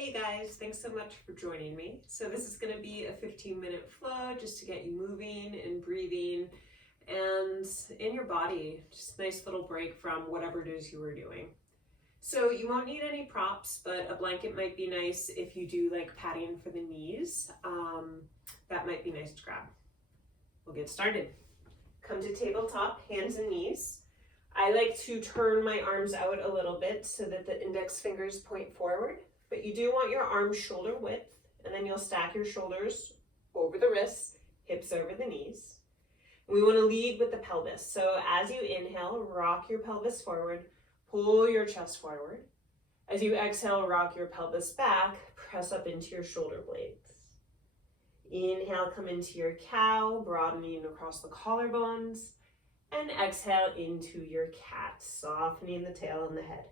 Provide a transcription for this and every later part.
Hey guys, thanks so much for joining me. So this is going to be a 15-minute flow just to get you moving and breathing and in your body. Just a nice little break from whatever it is you were doing. So you won't need any props, but a blanket might be nice if you do like padding for the knees. That might be nice to grab. We'll get started. Come to tabletop, hands and knees. I like to turn my arms out a little bit so that the index fingers point forward, but you do want your arms shoulder width, and then you'll stack your shoulders over the wrists, hips over the knees. We want to lead with the pelvis. So as you inhale, rock your pelvis forward, pull your chest forward. As you exhale, rock your pelvis back, press up into your shoulder blades. Inhale, come into your cow, broadening across the collarbones. And exhale into your cat, softening the tail and the head.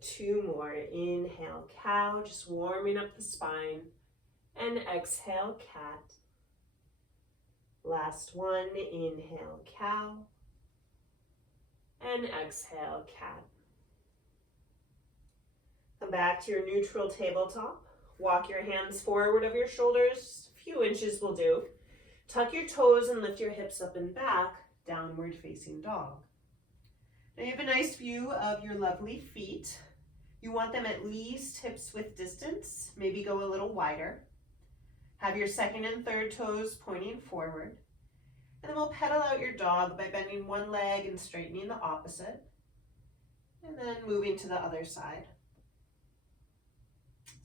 2 more. Inhale, cow, just warming up the spine. And exhale, cat. Last one. Inhale, cow. And exhale, cat. Come back to your neutral tabletop. Walk your hands forward of your shoulders. A few inches will do. Tuck your toes and lift your hips up and back. Downward facing dog. Now you have a nice view of your lovely feet. You want them at least hips width distance, maybe go a little wider. Have your second and third toes pointing forward. And then we'll pedal out your dog by bending one leg and straightening the opposite. And then moving to the other side.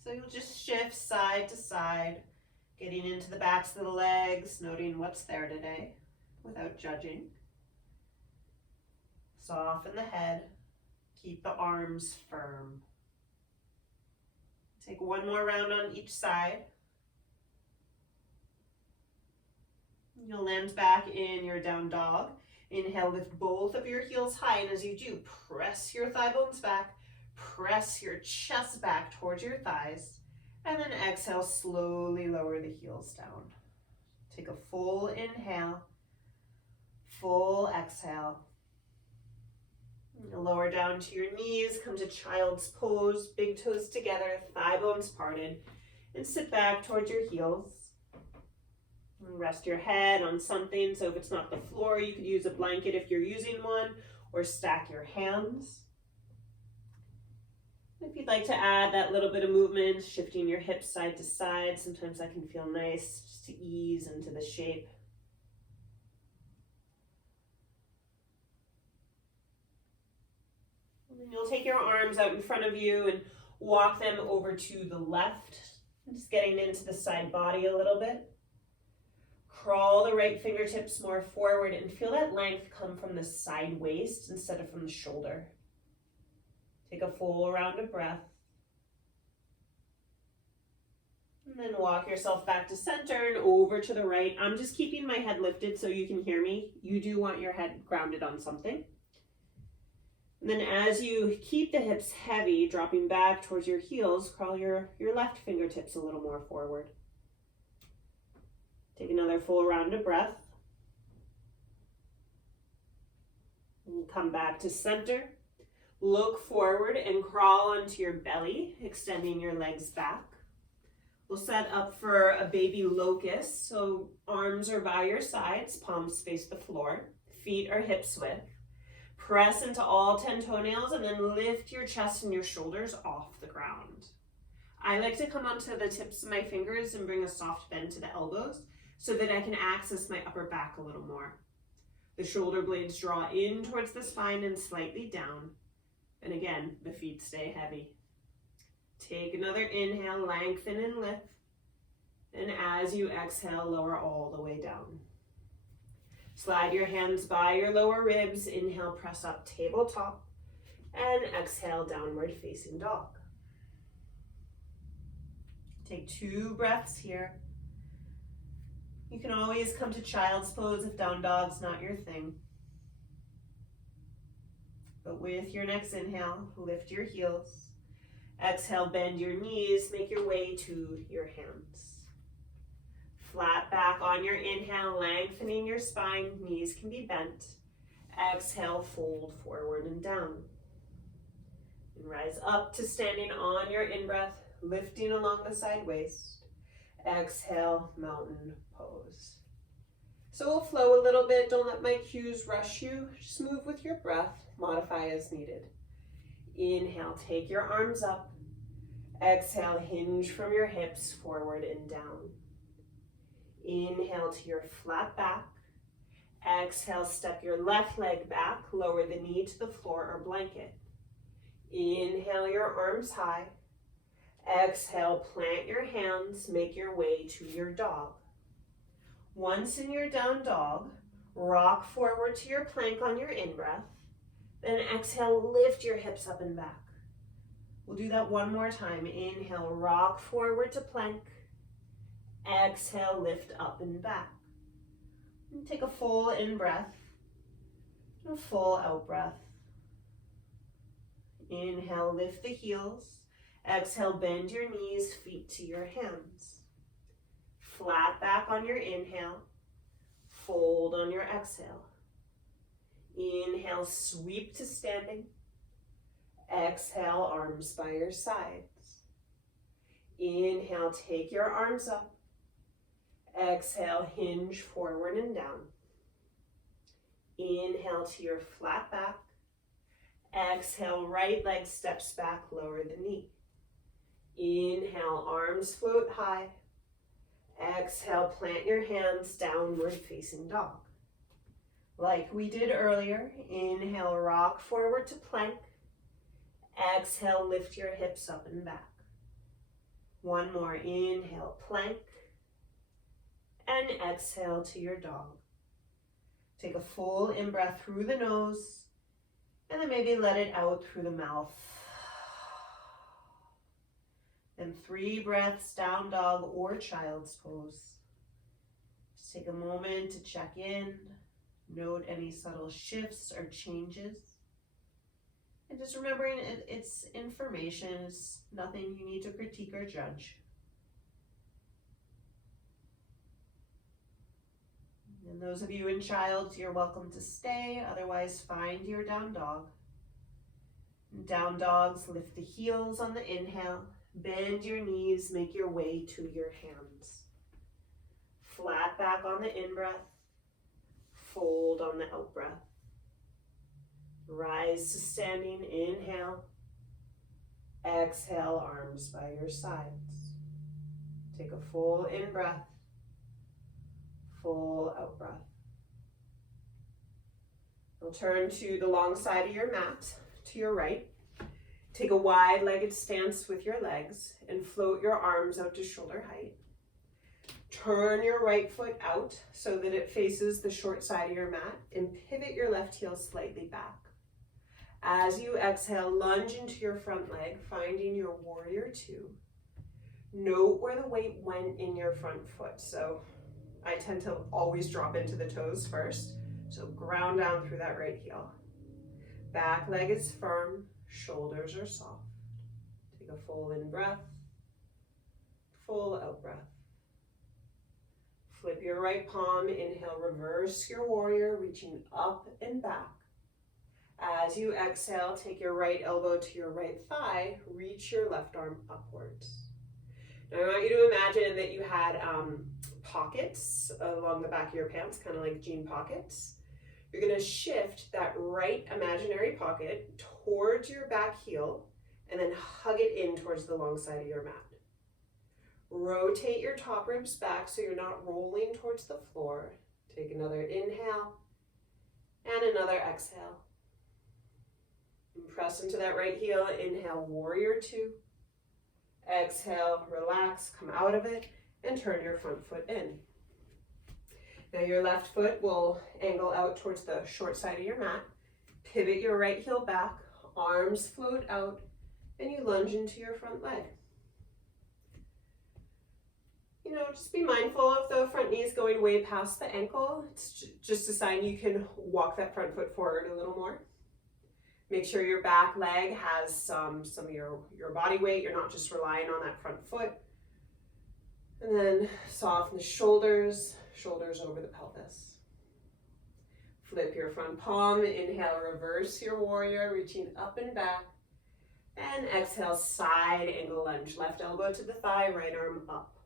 So you'll just shift side to side, getting into the backs of the legs, noting what's there today, without judging. Soften the head. Keep the arms firm. Take one more round on each side. You'll land back in your down dog. Inhale, lift both of your heels high, and as you do, press your thigh bones back. Press your chest back towards your thighs. And then exhale, slowly lower the heels down. Take a full inhale. Full exhale. Lower down to your knees, come to child's pose, big toes together, thigh bones parted, and sit back towards your heels. And rest your head on something, so if it's not the floor, you could use a blanket if you're using one, or stack your hands. If you'd like to add that little bit of movement, shifting your hips side to side, sometimes that can feel nice, just to ease into the shape. And you'll take your arms out in front of you and walk them over to the left, just getting into the side body a little bit. Crawl the right fingertips more forward and feel that length come from the side waist instead of from the shoulder. Take a full round of breath. And then walk yourself back to center and over to the right. I'm just keeping my head lifted so you can hear me. You do want your head grounded on something. And then as you keep the hips heavy, dropping back towards your heels, crawl your left fingertips a little more forward. Take another full round of breath. And come back to center. Look forward and crawl onto your belly, extending your legs back. We'll set up for a baby locust, so arms are by your sides, palms face the floor, feet are hips width. Press into all 10 toenails and then lift your chest and your shoulders off the ground. I like to come onto the tips of my fingers and bring a soft bend to the elbows so that I can access my upper back a little more. The shoulder blades draw in towards the spine and slightly down. And again, the feet stay heavy. Take another inhale, lengthen and lift. And as you exhale, lower all the way down. Slide your hands by your lower ribs. Inhale, press up, tabletop. And exhale, downward facing dog. Take 2 breaths here. You can always come to child's pose if down dog's not your thing. But with your next inhale, lift your heels. Exhale, bend your knees, make your way to your hands. Flat back on your inhale, lengthening your spine, knees can be bent. Exhale, fold forward and down. And rise up to standing on your in-breath, lifting along the side waist. Exhale, mountain pose. So we'll flow a little bit. Don't let my cues rush you. Just move with your breath. Modify as needed. Inhale, take your arms up. Exhale, hinge from your hips, forward and down. Inhale to your flat back. Exhale, step your left leg back, lower the knee to the floor or blanket. Inhale your arms high. Exhale, plant your hands, make your way to your dog. Once in your down dog, rock forward to your plank on your in-breath. Then exhale, lift your hips up and back. We'll do that one more time. Inhale, rock forward to plank. Exhale, lift up and back. And take a full in-breath and a full out-breath. Inhale, lift the heels. Exhale, bend your knees, feet to your hands. Flat back on your inhale. Fold on your exhale. Inhale, sweep to standing. Exhale, arms by your sides. Inhale, take your arms up. Exhale, hinge forward and down. Inhale to your flat back. Exhale, right leg steps back, lower the knee. Inhale, arms float high. Exhale, plant your hands, downward facing dog. Like we did earlier, inhale, rock forward to plank. Exhale, lift your hips up and back. One more, inhale, plank. And exhale to your dog. Take a full in-breath through the nose, and then maybe let it out through the mouth. Then 3 breaths, down dog or child's pose. Just take a moment to check in, note any subtle shifts or changes. And just remembering it's information, it's nothing you need to critique or judge. And those of you in child, you're welcome to stay, otherwise find your down dog. Down dogs, lift the heels on the inhale, bend your knees, make your way to your hands. Flat back on the in-breath, fold on the out-breath. Rise to standing, inhale. Exhale, arms by your sides. Take a full in-breath, full out-breath. We'll turn to the long side of your mat, to your right. Take a wide-legged stance with your legs and float your arms out to shoulder height. Turn your right foot out so that it faces the short side of your mat and pivot your left heel slightly back. As you exhale, lunge into your front leg, finding your warrior 2. Note where the weight went in your front foot. So I tend to always drop into the toes first. So ground down through that right heel. Back leg is firm, shoulders are soft. Take a full in breath, full out breath. Flip your right palm, inhale, reverse your warrior, reaching up and back. As you exhale, take your right elbow to your right thigh, reach your left arm upwards. Now I want you to imagine that you had pockets along the back of your pants, kind of like jean pockets. You're going to shift that right imaginary pocket towards your back heel and then hug it in towards the long side of your mat. Rotate your top ribs back so you're not rolling towards the floor. Take another inhale and another exhale. And press into that right heel. Inhale, warrior 2. Exhale, relax, come out of it, and turn your front foot in. Now your left foot will angle out towards the short side of your mat. Pivot your right heel back, arms float out, and you lunge into your front leg. You know, just be mindful of the front knees going way past the ankle. It's just a sign you can walk that front foot forward a little more. Make sure your back leg has some of your body weight. You're not just relying on that front foot. And then soften the shoulders, shoulders over the pelvis. Flip your front palm, inhale, reverse your warrior, reaching up and back. And exhale, side angle lunge. Left elbow to the thigh, right arm up.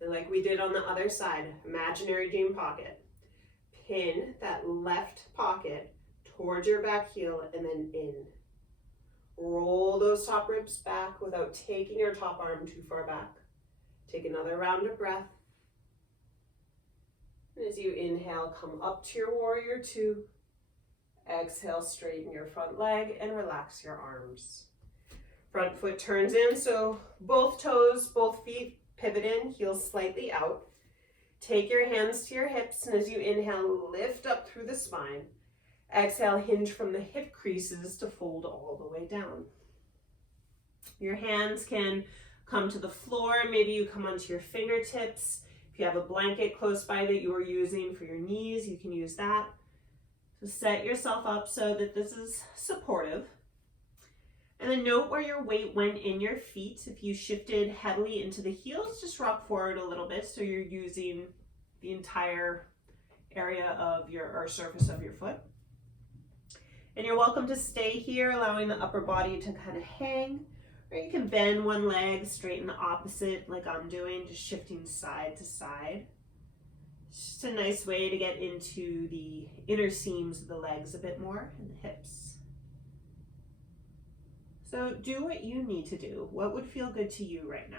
And like we did on the other side, imaginary dream pocket. Pin that left pocket towards your back heel and then in. Roll those top ribs back without taking your top arm too far back. Take another round of breath. And as you inhale, come up to your warrior two. Exhale, straighten your front leg and relax your arms. Front foot turns in, so both toes, both feet pivot in, heels slightly out. Take your hands to your hips, and as you inhale, lift up through the spine. Exhale, hinge from the hip creases to fold all the way down. Your hands can come to the floor. Maybe you come onto your fingertips. If you have a blanket close by that you are using for your knees, you can use that. So set yourself up so that this is supportive. And then note where your weight went in your feet. If you shifted heavily into the heels, just rock forward a little bit so you're using the entire area of your or surface of your foot. And you're welcome to stay here, allowing the upper body to kind of hang. Or you can bend one leg, straighten the opposite like I'm doing, just shifting side to side. It's just a nice way to get into the inner seams of the legs a bit more and the hips. So do what you need to do. What would feel good to you right now?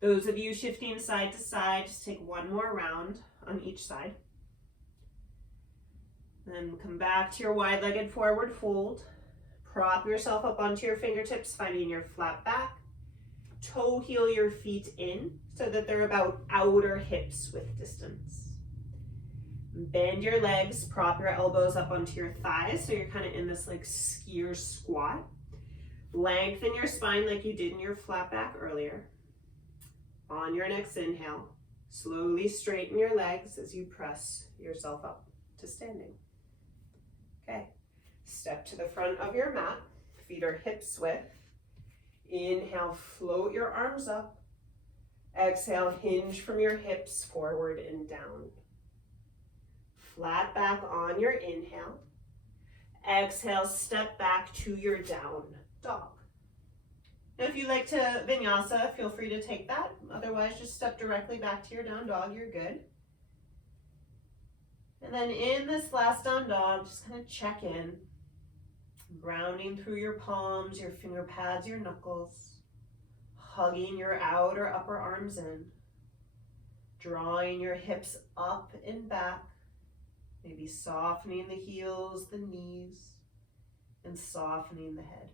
Those of you shifting side to side, just take one more round on each side. Then come back to your wide-legged forward fold. Prop yourself up onto your fingertips, finding your flat back. Toe heel your feet in so that they're about outer hips with distance. Bend your legs, prop your elbows up onto your thighs so you're kind of in this like skier squat. Lengthen your spine like you did in your flat back earlier. On your next inhale, slowly straighten your legs as you press yourself up to standing. Okay, step to the front of your mat, feet are hips width. Inhale, float your arms up. Exhale, hinge from your hips forward and down. Flat back on your inhale. Exhale, step back to your down dog. Now, if you like to vinyasa, feel free to take that. Otherwise, just step directly back to your down dog, you're good. And then in this last down dog, just kind of check in. Grounding through your palms, your finger pads, your knuckles. Hugging your outer upper arms in. Drawing your hips up and back. Maybe softening the heels, the knees, and softening the head.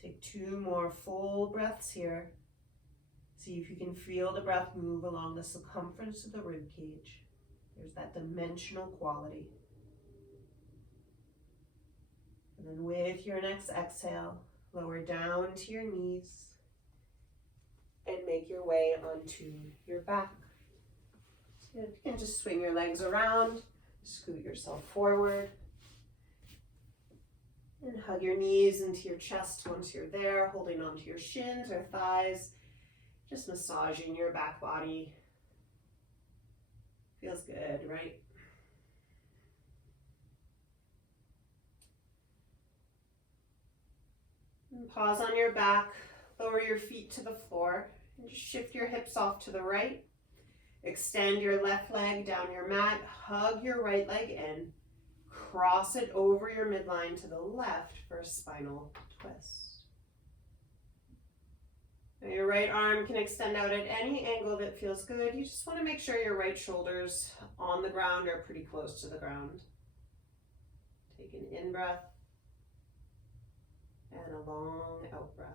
Take 2 more full breaths here. See if you can feel the breath move along the circumference of the rib cage. There's that dimensional quality. And then with your next exhale, lower down to your knees and make your way onto your back. So you can just swing your legs around, scoot yourself forward, and hug your knees into your chest once you're there, holding onto your shins or thighs, just massaging your back body. Feels good, right? And pause on your back, lower your feet to the floor, and just shift your hips off to the right. Extend your left leg down your mat, hug your right leg in, cross it over your midline to the left for a spinal twist. Now your right arm can extend out at any angle that feels good. You just want to make sure your right shoulders on the ground are pretty close to the ground. Take an in-breath and a long out-breath.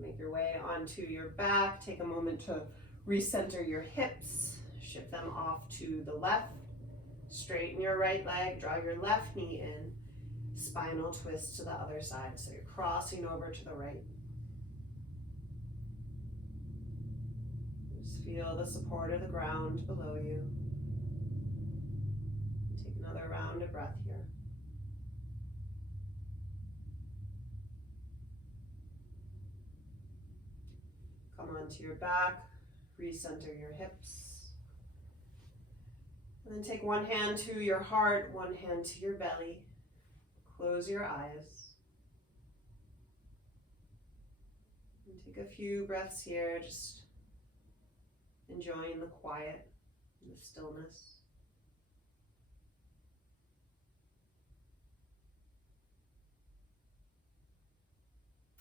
Make your way onto your back. Take a moment to recenter your hips. Shift them off to the left. Straighten your right leg. Draw your left knee in. Spinal twist to the other side. So you're crossing over to the right. Just feel the support of the ground below you. Take another round of breath here. Come onto your back, recenter your hips. And then take one hand to your heart, one hand to your belly. Close your eyes. And take a few breaths here, just enjoying the quiet and the stillness.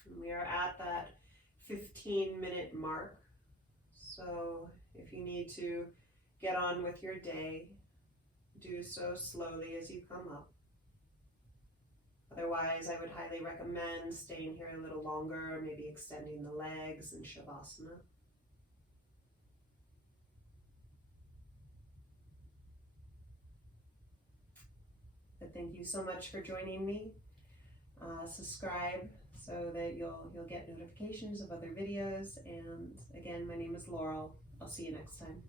And we are at that 15-minute mark. So if you need to get on with your day, do so slowly as you come up. Otherwise, I would highly recommend staying here a little longer, maybe extending the legs in Shavasana. But thank you so much for joining me. Subscribe so that you'll get notifications of other videos. And again, my name is Laurel. I'll see you next time.